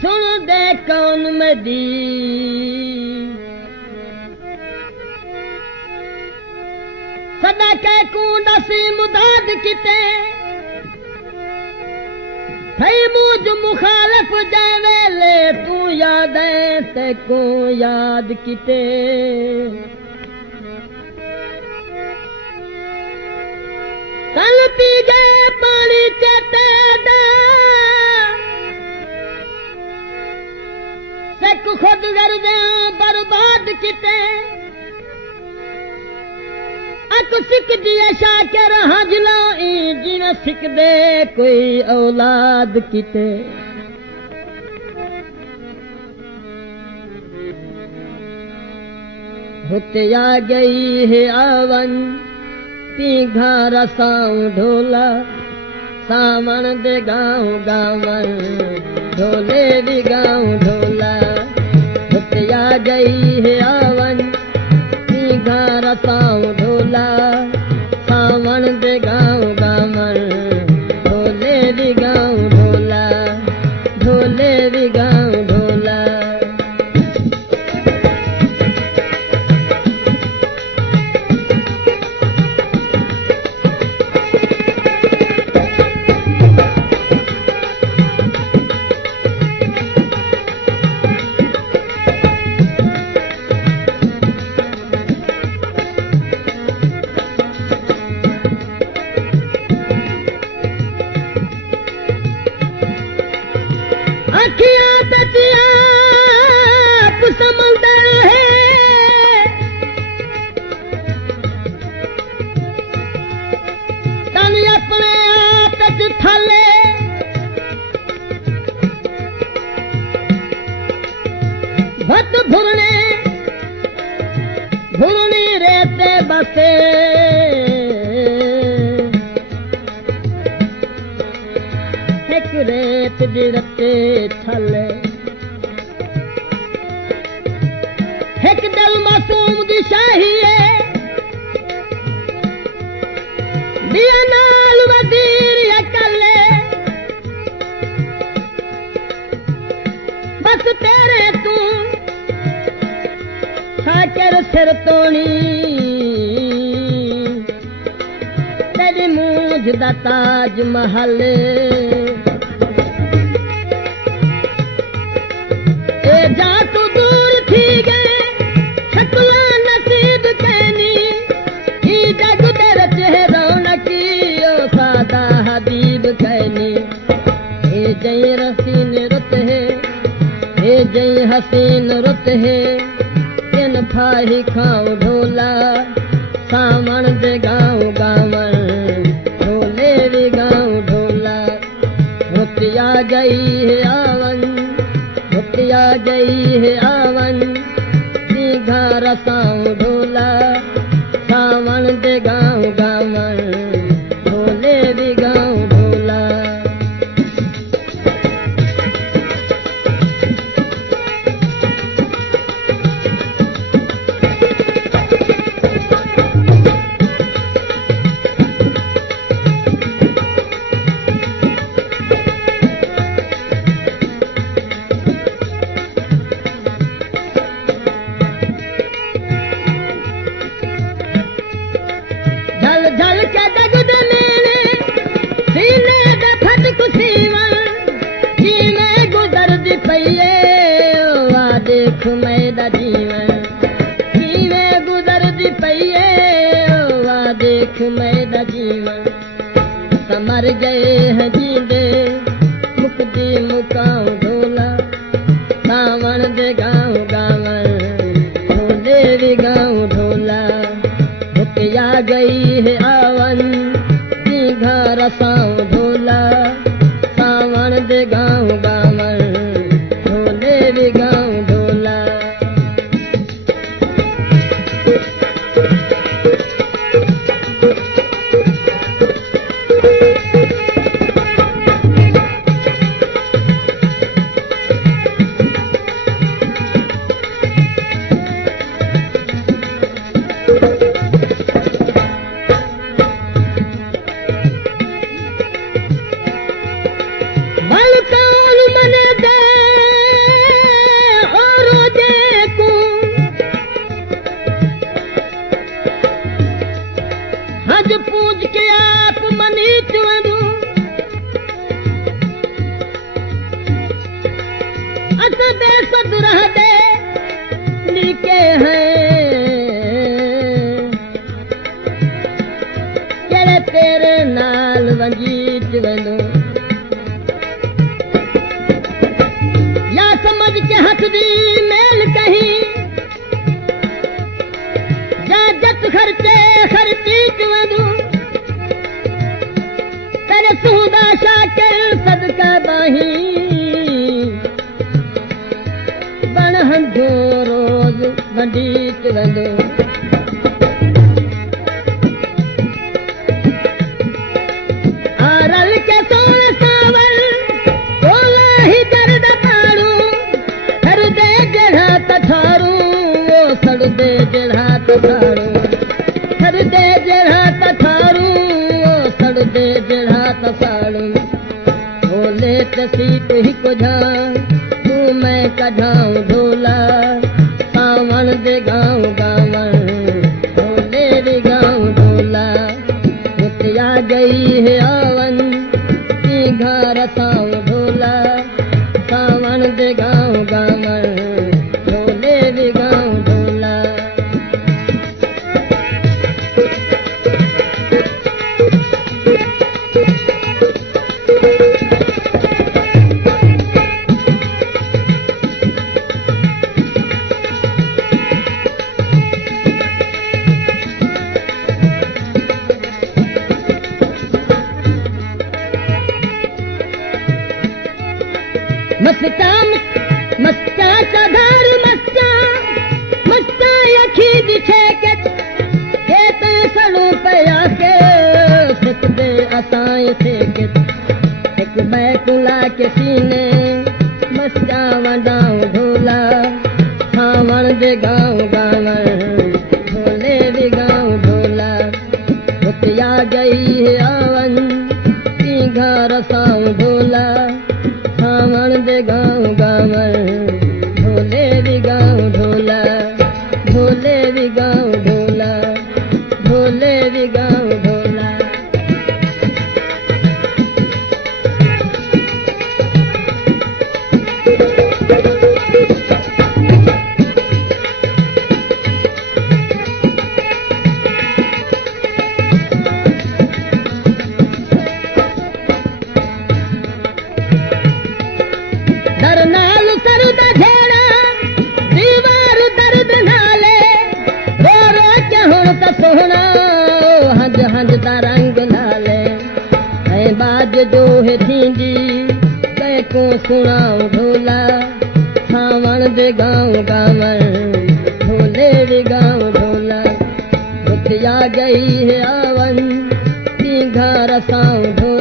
सुन दे कौन मदी सदा के कूंडा सी मुदाद किते थई मुझ मुखालफ जावे ले तू याद है ते को याद किते कल पी गए पानी चेते दा सिख खुद गर्दे बर्बाद किते अक सिख दिए शाकर हजला जिन सिख दे कोई औलाद किते हुते आ गई है आवन पी घर साऊं ढोला सावण दे गाँव गावन ढोले भी गाँव ढोला हुते आ गई है आवन पी घर साऊं ढोला सावण दे गाँव गावन ढोले भी गाँव ढोला ढोले भी गाँव ढोला समंदर है तन अपने आप थले भत भुरने भुरनी रेते बसे एक रेत दी रते थले एक दल मासूम दी शाही है दिया नाल वजीर अकले बस तेरे तू खाकर सिर तोड़ी तेरी मूंझ दा ताज महल ए जा तू दूर थी गए शकला नसीब कहनी ई जग तेरे चेहरा नकी ओ सादा हबीब कहनी ए जय रसीन रुत है ए जय हसीन रुत है इन फाही खाओ ढोला सावण दे गाँव गावन ढोले भी गाँव ढोला रुतिया गई है आवन रुतिया गई है आवन घर साऊं ढोला सावण दे गाँव गावन ढोले भी गाँव ढोला झल के दगद मेरे सीने दा फटक सीवन जीने गुजर दी पईए वा देख मेरा जीवन जीने गुजर दी पईए वा देख मेरा जीवन समर गए हैं जींदे मुक्ति मुकाम ढोला सावण दे गाँव गावन ढोले भी गाँव ढोला आ गई है आवन घर साऊं ढोला सावण दे गाँव गावन ढोले भी गाँव ढोला हसदे सदुरह दे लिखे हैं केड़े तेरे नाल वंजीच वंदो या समझ के हसदी मेल कहीं या जत खर्चे खर्चीच वंदो तेरे सूदा शाकिर सदका बाही बण हंधो रोज वंडीच वंदो आरल के सोन सावल कोला ही दर्द पाड़ू हर दे जड़ा तठारू वो सड़ दे जड़ा तठारू हर दे जड़ा तठारू वो सड़ दे जड़ा तसाड़ू बोले तसीत ही को जा तू मैं कढ़ाऊं ढोला सावन दे गाँव गावन ढोले रे गाँव ढोला मुतिया गई है आवन की घर साव ढोला सावन दे गाँव गावन ढोले रे गाँव ढोला मस्ता मस्ता चधार मस्ता मस्ता यखी दिछे के तो सड़ू पया के सिक दे असाए से के एक बैकुला के सीने मस्ता वडाऊं ढोला सावण दे गाँव गावन ढोले रे गाँव ढोला उतिया गई है आवन की घर साव ढोला सावन दे गाँव गावन ढोले रे गाँव ढोला ढोले रे गाँव ढोला ढोले रे गाँव ढोला दरनाल सरद झेड़ा दीवार दर्द नाले रो रो के हुण त सोहना हंज हंज दा रंग नाले ऐ बाज जो है थींदी कै को सुनाऊं ढोला सावण दे गाँव गावन ढोले रे गाँव ढोला उतिया गई है आवन की घर साऊं ढोला